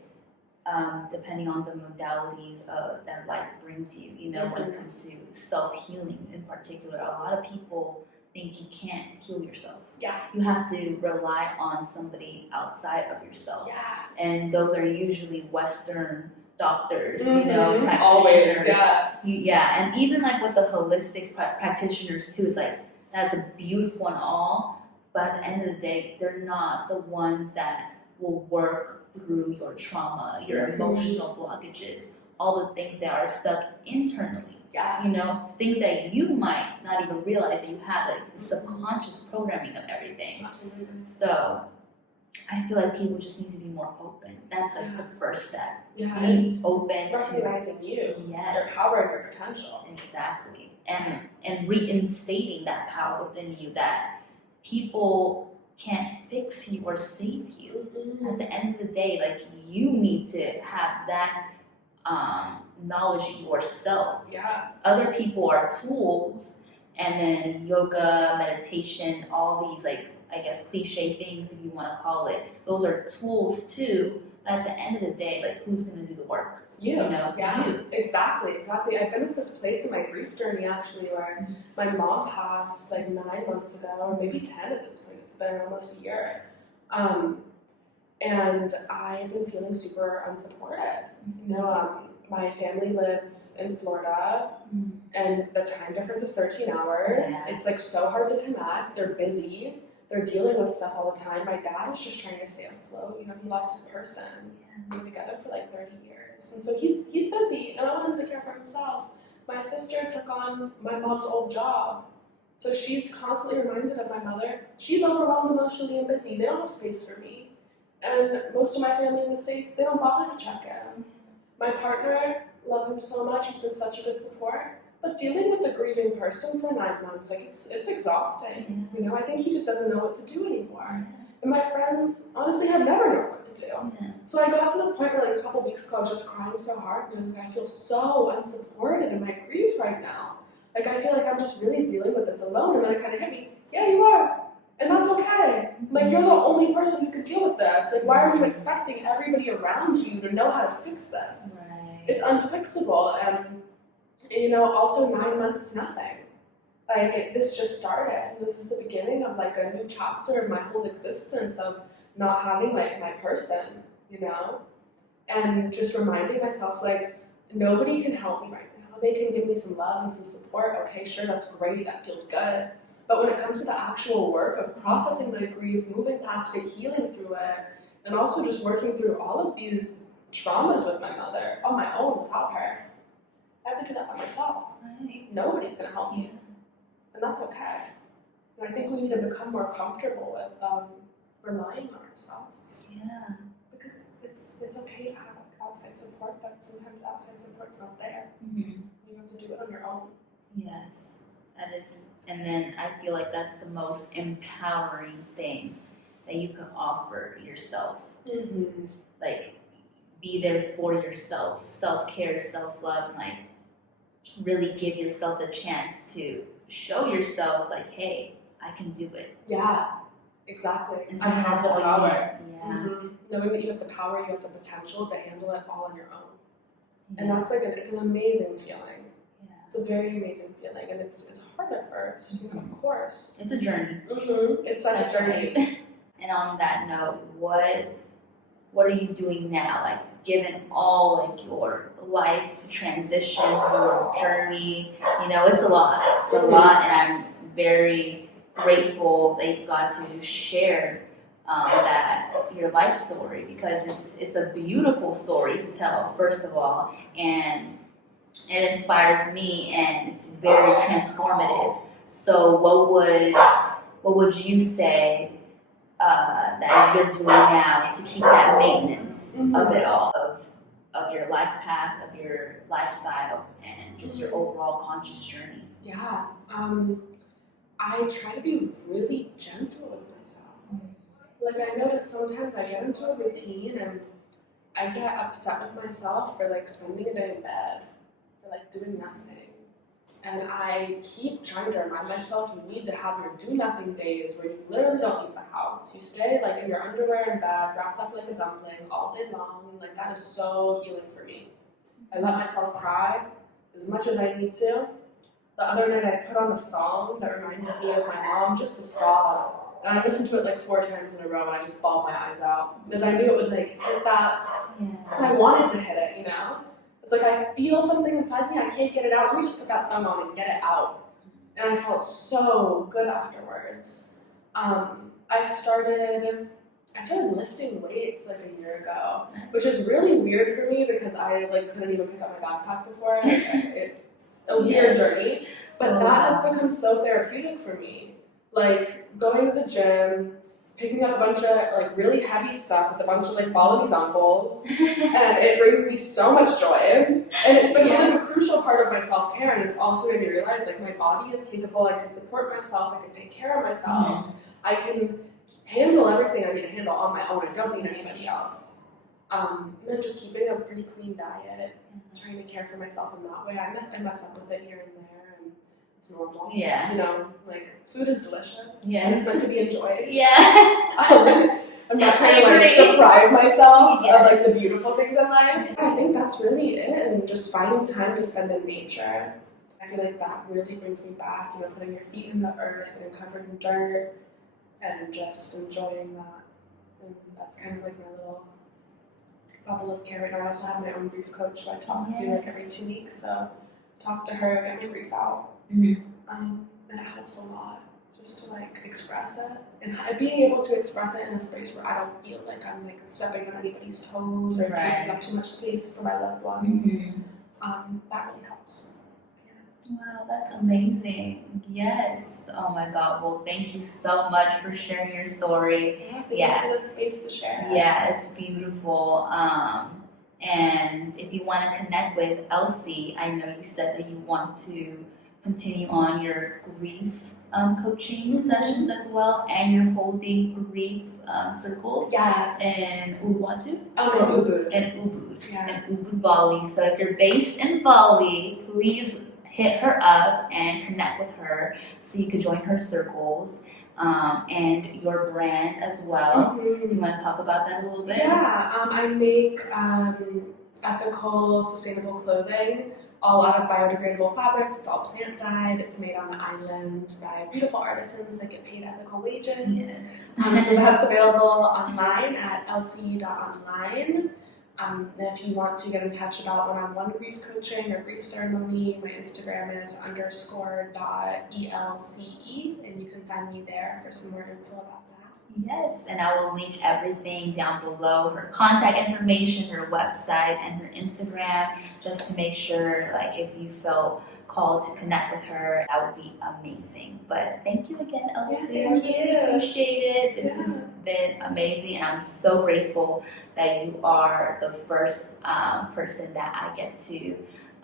depending on the modalities that life brings you. You know, when it comes to self-healing in particular, a lot of people think you can't heal yourself. Yeah. You have to rely on somebody outside of yourself. Yes. And those are usually Western doctors, you Mhm. know, practitioners. Always, yeah. Yeah, and even like with the holistic practitioners too, it's like that's beautiful and all, but at the end of the day, they're not the ones that will work through your trauma, your Mhm. emotional blockages, all the things that are stuck internally. Yes. You know, things that you might not even realize that you have, like the subconscious programming of everything. Absolutely. So I feel like people just need to be more open. That's like the first step. Yeah. And Being open to recognizing you, your yes, power and your potential. exactly, and reinstating that power within you that people can't fix you or save you. At the end of the day, like you need to have that knowledge yourself. Yeah. Other people are tools, and then yoga, meditation, all these like I guess cliche things if you want to call it, those are tools too. But at the end of the day, like who's gonna do the work? You know, yeah, you. exactly. I've been at this place in my grief journey actually where Mhm. my mom passed like 9 months ago, or maybe 10 at this point. It's been almost a year. And I've been feeling super unsupported. You know, my family lives in Florida, Mhm. and the time difference is 13 hours. Yeah. It's like so hard to connect. They're busy. They're dealing with stuff all the time. My dad is just trying to stay afloat. You know, he lost his person. We've been together for like 30 years. And so he's busy, and I want him to care for himself. My sister took on my mom's old job. So she's constantly reminded of my mother. She's overwhelmed emotionally and busy. They don't have space for me. And most of my family in the States, they don't bother to check in. My partner, love him so much. He's been such a good support. But dealing with a grieving person for 9 months, like it's exhausting. You know, I think he just doesn't know what to do anymore. And my friends honestly have never known what to do. Yeah. So I got to this point where like a couple weeks ago I was just crying so hard and I was like, I feel so unsupported in my grief right now. Like I feel like I'm just really dealing with this alone. And then it kind of hit me, yeah, you are. And that's okay. Like you're the only person who could deal with this. Like why are you expecting everybody around you to know how to fix this? Right. It's unfixable. And you know, also 9 months is nothing. Like this just started. This is the beginning of like a new chapter of my whole existence of not having like my person, you know? And just reminding myself like nobody can help me right now. They can give me some love and some support. Okay, sure, that's great, that feels good. But when it comes to the actual work of processing my grief, moving past it, healing through it, and also just working through all of these traumas with my mother on my own without her, I have to do that by myself. Right. Nobody's gonna help me. Yeah. And that's okay. And I think we need to become more comfortable with relying on ourselves. Yeah. Because it's okay to have like outside support, but sometimes outside support's not there. Mm-hmm. You have to do it on your own. Yes, that is, and then I feel like that's the most empowering thing that you can offer yourself. Mm-hmm. Like, be there for yourself, self-care, self-love, and like really give yourself the chance to show yourself, like, hey, I can do it. Yeah, exactly. And I have the all you power. need. Yeah. Mm-hmm. Knowing that you have the power, you have the potential to handle it all on your own. And Yeah. that's like it's an amazing feeling. Yeah. It's a very amazing feeling, and it's hard at first, you know, of course. It's a journey. Mm-hmm. It's such That's a journey. right. And on that note, what are you doing now? Like, given all like your life transitions, your journey, you know, it's a lot. It's a lot, and I'm very grateful that you got to share that your life story, because it's a beautiful story to tell, first of all, and it inspires me, and it's very transformative. So what would you say that you're doing now to keep that maintenance of it all, of your life path, of your lifestyle, and just your overall conscious journey? Yeah, I try to be really gentle with myself. Like, I notice sometimes I get into a routine and I get upset with myself for like spending a day in bed, for like doing nothing. And I keep trying to remind myself you need to have your do nothing days where you literally don't leave the house. You stay like in your underwear in bed, wrapped up like a dumpling all day long, and like that is so healing for me. I let myself cry as much as I need to. The other night I put on a song that reminded me of my mom just to sob. And I listened to it like 4 times in a row and I just bawled my eyes out. Because I knew it would like hit that. And I wanted to hit it, you know? It's like I feel something inside me, I can't get it out. Let me just put that song on and get it out. And I felt so good afterwards. I started lifting weights like a year ago, which is really weird for me because I like couldn't even pick up my backpack before. It's a weird journey, but that has become so therapeutic for me. Like going to the gym, picking up a bunch of like really heavy stuff with a bunch of like Balinese uncles, and it brings me so much joy. And it's become a crucial part of my self-care, and it's also made me realize like my body is capable, I can support myself, I can take care of myself, I can handle everything I need to handle on my own. I don't need anybody else. And then just keeping a pretty clean diet, trying to care for myself in that way. I mess up with it here and there, and it's normal. Yeah. You know, like food is delicious. Yeah. And it's meant to be enjoyed. Yeah. I'm not trying to like deprive myself Yeah. of like the beautiful things in life. I think that's really it, and just finding time to spend in nature. I feel like that really brings me back, you know, putting your feet in the earth, getting covered in dirt, and just enjoying that. And that's kind of like my little bubble of care right now. I also have my own grief coach who I talk to like every 2 weeks, so talk to her, get my grief out. And it helps a lot just to like express it, and being able to express it in a space where I don't feel like I'm like stepping on anybody's toes or taking up too much space for my loved ones. That really helps. Wow, that's amazing. Yes. Oh my God. Well, thank you so much for sharing your story. Thank you for the space to share. Yeah, it's beautiful. And if you want to connect with Elsie, I know you said that you want to continue on your grief coaching sessions as well, and you're holding grief circles. Yes. In Uluwatu? In Ubud. In Ubud. Yeah. In Ubud, Bali. So if you're based in Bali, please hit her up and connect with her so you can join her circles, and your brand as well. Do you want to talk about that a little bit? Yeah, I make ethical, sustainable clothing, all out of biodegradable fabrics. It's all plant dyed. It's made on the island by beautiful artisans that get paid ethical wages. Yes. So that's available online at lc.online. And if you want to get in touch about one-on-one grief coaching or grief ceremony, my Instagram is _.elce, and you can find me there for some more info about that. Yes, and I will link everything down below, her contact information, her website, and her Instagram, just to make sure, like, if you feel called to connect with her, that would be amazing. But thank you again, Elsie. Yeah, I really appreciate it. This has been amazing, and I'm so grateful that you are the first person that I get to,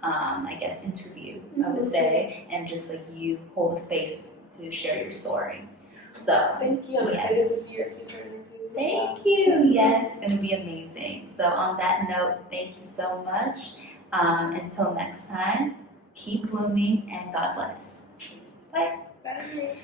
I guess, interview, I would say, and just like you hold the space to share your story. So thank you. I'm excited to see your future interviews. Thank you. Yes, it's going to be amazing. So on that note, thank you so much. Until next time, keep blooming and God bless. Bye. Bye.